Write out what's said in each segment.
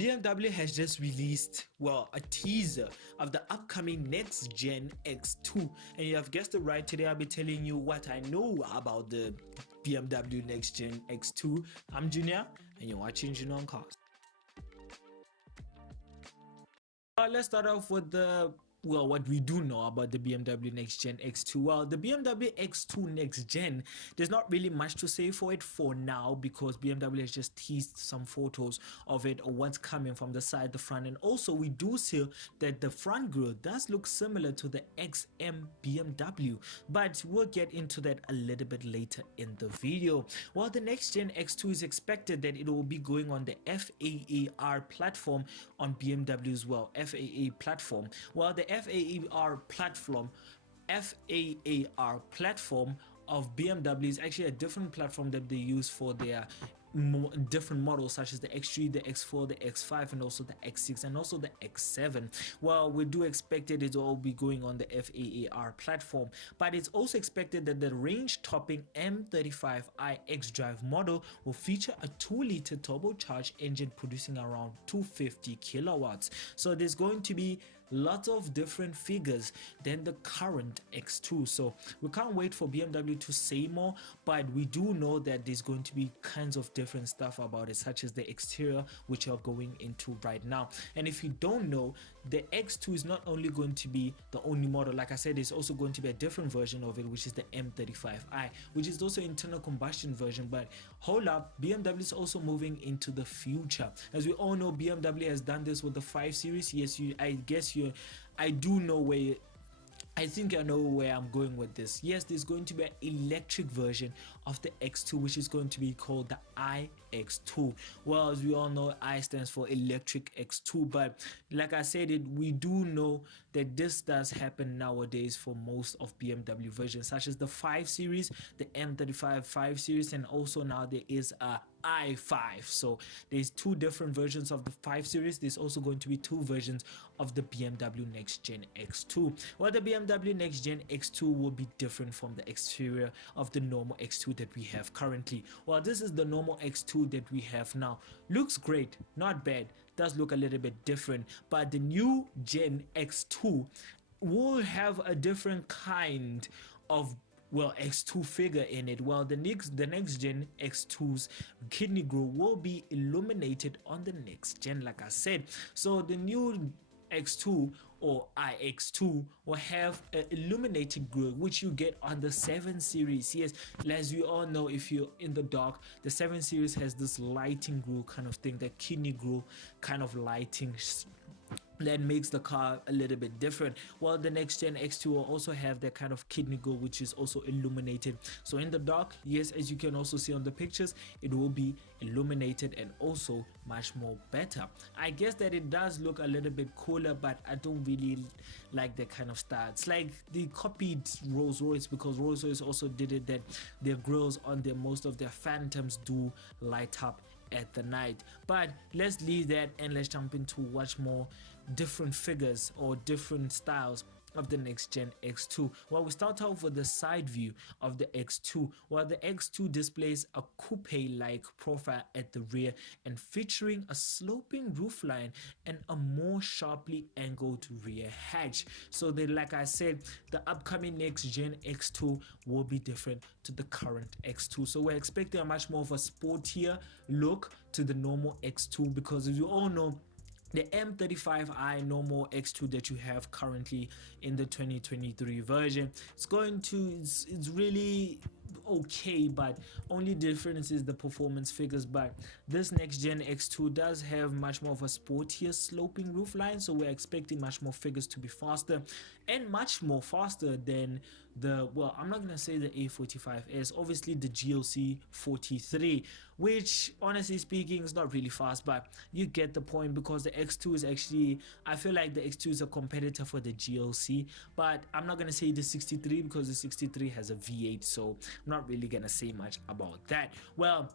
BMW has just released, well, a teaser of the upcoming Next-Gen X2, and you have guessed it right. Today I'll be telling you what I know about the BMW Next-Gen X2. I'm Junior, and you're watching Junior on Cars. Let's start off with what we do know about the BMW Next-Gen X2. Well, the BMW X2 Next-Gen, there's not really much to say for it for now because BMW has just teased some photos of it or what's coming from the side, the front, and also we do see that the front grille does look similar to the XM BMW, but we'll get into that a little bit later in the video. Well, the Next-Gen X2 is expected that it will be going on the FAAR platform on BMW as well. FAA platform. Well, the FAAR platform of BMW is actually a different platform that they use for their different models such as the X3, the X4, the X5, and also the X6 and also the X7. Well, we do expect it to all be going on the FAAR platform, but it's also expected that the range-topping M35i X-Drive model will feature a 2-liter turbocharged engine producing around 250 kilowatts. So there's going to be lots of different figures than the current X2. So we can't wait for BMW to say more, but we do know that there's going to be kinds of different stuff about it, such as the exterior, which are going into right now. And if you don't know, the X2 is not only going to be the only model. Like I said, there's also going to be a different version of it, which is the M35i, which is also internal combustion version. But hold up, BMW is also moving into the future. As we all know, BMW has done this with the 5 Series. Yes, I do know where I think I know where I'm going with this. Yes, there's going to be an electric version of the X2, which is going to be called the iX2. Well, as we all know, I stands for electric X2, but like I said, we do know that this does happen nowadays for most of BMW versions, such as the 5 Series, the M35 5 Series, and also now there is a i5. So there's 2 different versions of the 5 Series. There's also going to be 2 versions of the BMW Next-Gen X2. Well, the BMW Next-Gen X2 will be different from the exterior of the normal X2 that we have currently. Well, this is the normal X2 that we have now. Looks great, not bad, does look a little bit different, but the new Gen X2 will have a different kind of X2 figure in it. Well, the next gen X2's kidney grille will be illuminated on the next gen, like I said. So the new X2 or iX2 will have an illuminated grille, which you get on the 7 Series. Yes, as we all know, if you're in the dark, the 7 Series has this lighting grille kind of thing, that kidney grille kind of lighting that makes the car a little bit different. Well, the next gen X2 will also have that kind of kidney grille, which is also illuminated. So in the dark, yes, as you can also see on the pictures, it will be illuminated and also much more better. I guess that it does look a little bit cooler, but I don't really like that kind of style. It's like they copied Rolls-Royce, because Rolls-Royce also did it, that their grills on most of their Phantoms do light up at the night. But let's leave that and let's jump into watch more different figures or different styles of the next gen X2. Well, we start off with the side view of the X2. Well, the X2 displays a coupe-like profile at the rear and featuring a sloping roofline and a more sharply angled rear hatch. So like I said, the upcoming next gen X2 will be different to the current X2. So we're expecting a much more of a sportier look to the normal X2, because as you all know, the M35i normal X2 that you have currently in the 2023 version, it's really okay, but only difference is the performance figures. But this next gen X2 does have much more of a sportier sloping roofline, so we're expecting much more figures to be faster and much more faster than the, well, I'm not gonna say the A45S, obviously the GLC 43, which honestly speaking is not really fast, but you get the point, because the X2 is actually, I feel like the X2 is a competitor for the GLC, but I'm not gonna say the 63 because the 63 has a V8, so I'm not really gonna say much about that. Well,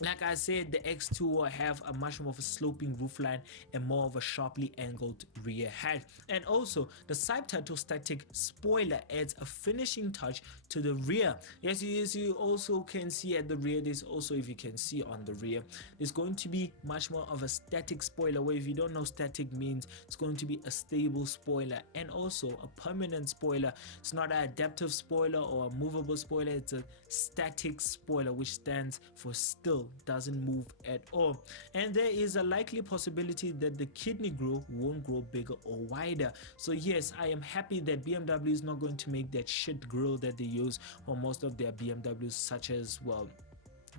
like I said, the X2 will have a much more of a sloping roofline and more of a sharply angled rear head. And also, the subtitle static spoiler adds a finishing touch to the rear. Yes, as you also can see at the rear, there's also, if you can see on the rear, there's going to be much more of a static spoiler, where if you don't know static means, it's going to be a stable spoiler and also a permanent spoiler. It's not an adaptive spoiler or a movable spoiler, it's a static spoiler, which stands for still, doesn't move at all. And there is a likely possibility that the kidney grille won't grow bigger or wider. So yes, I am happy that BMW is not going to make that shit grille that they use for most of their BMWs, such as, well,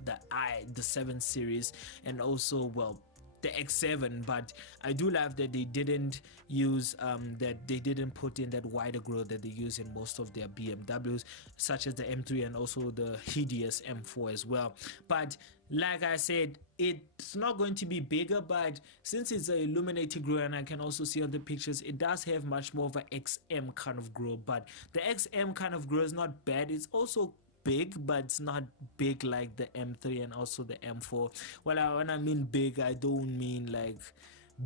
the 7 Series and also, well, the X7. But I do love that they didn't use that they didn't put in that wider grille that they use in most of their BMWs, such as the M3 and also the hideous M4 as well. But like I said, it's not going to be bigger, but since it's an illuminated grille, and I can also see on the pictures, it does have much more of an XM kind of grille. But the XM kind of grille is not bad. It's also big, but it's not big like the M3 and also the M4. Well, when I mean big, I don't mean like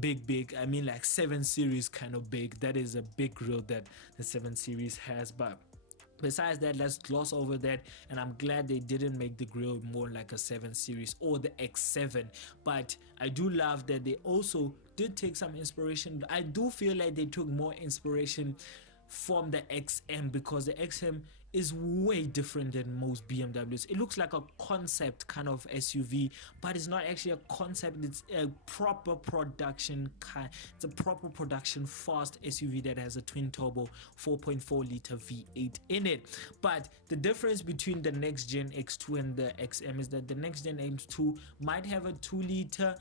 big, I mean like 7 Series kind of big. That is a big grille that the 7 Series has. But besides that, let's gloss over that, and I'm glad they didn't make the grille more like a 7 Series or the X7. But I do love that they also did take some inspiration. I do feel like they took more inspiration from the XM, because the XM is way different than most BMWs. It looks like a concept kind of SUV, but it's not actually a concept. It's a proper production car. It's a proper production fast SUV that has a twin turbo 4.4 liter V8 in it. But the difference between the next gen X2 and the XM is that the next gen X2 might have a 2 liter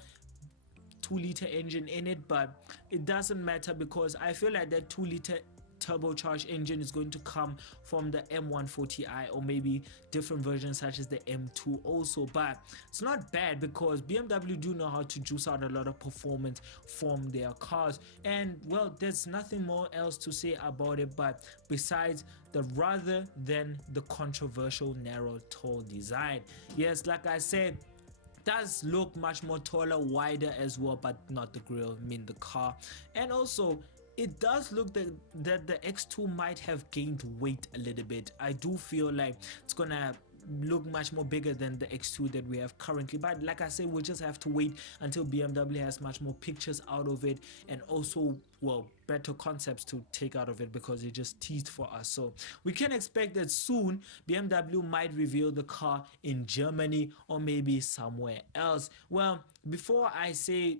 engine in it, but it doesn't matter, because I feel like that 2 liter turbocharged engine is going to come from the M140i or maybe different versions such as the M2 also. But it's not bad, because BMW do know how to juice out a lot of performance from their cars. And well, there's nothing more else to say about it, but besides the rather than the controversial narrow tall design. Yes, like I said, does look much more taller, wider as well, but not the grille, I mean the car. And also, it does look that the X2 might have gained weight a little bit. I do feel like it's gonna look much more bigger than the X2 that we have currently, but like I said, we'll just have to wait until BMW has much more pictures out of it, and also, well, better concepts to take out of it, because it just teased for us. So we can expect that soon BMW might reveal the car in Germany or maybe somewhere else. Well, before I say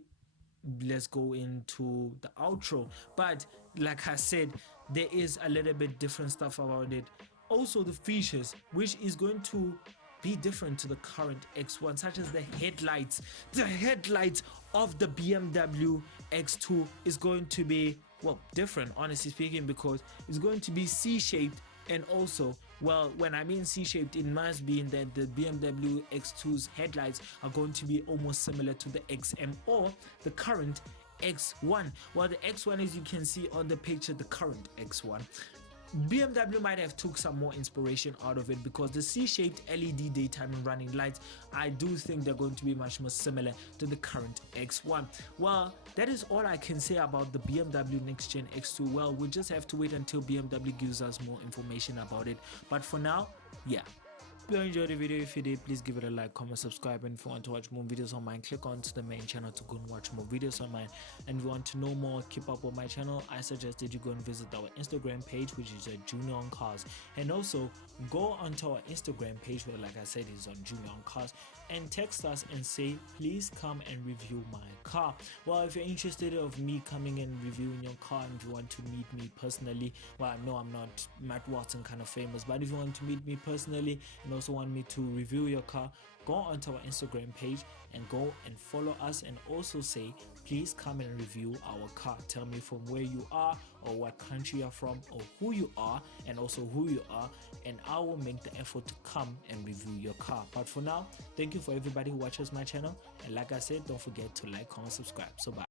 let's go into the outro, but like I said, there is a little bit different stuff about it. Also the features, which is going to be different to the current X1, such as the headlights. The headlights of the BMW X2 is going to be, well, different, honestly speaking, because it's going to be C-shaped. And also, well, when I mean C-shaped, it must be in that the BMW X2's headlights are going to be almost similar to the XM or the current X1. Well, the X1, as you can see on the picture, the current X1, BMW might have took some more inspiration out of it, because the C-shaped LED daytime and running lights, I do think they're going to be much more similar to the current X1. Well, that is all I can say about the BMW Next-Gen X2. Well, we'll just have to wait until BMW gives us more information about it. But for now, yeah. If you enjoyed the video, if you did, please give it a like, comment, subscribe, and if you want to watch more videos on mine, click on to the main channel to go and watch more videos on mine. And if you want to know more, keep up with my channel, I suggest that you go and visit our Instagram page, which is at Junior on Cars, and also go onto our Instagram page, where, like I said, is on Junior on Cars, and text us and say, please come and review my car. Well, if you're interested of me coming and reviewing your car, and if you want to meet me personally, well, I know I'm not Matt Watson kind of famous, but if you want to meet me personally and also want me to review your car, go onto our Instagram page and go and follow us, and also say, please come and review our car. Tell me from where you are, or what country you're from, or who you are, and also who you are, and I will make the effort to come and review your car. But for now, thank you for everybody who watches my channel, and like I said, don't forget to like, comment, subscribe. So bye.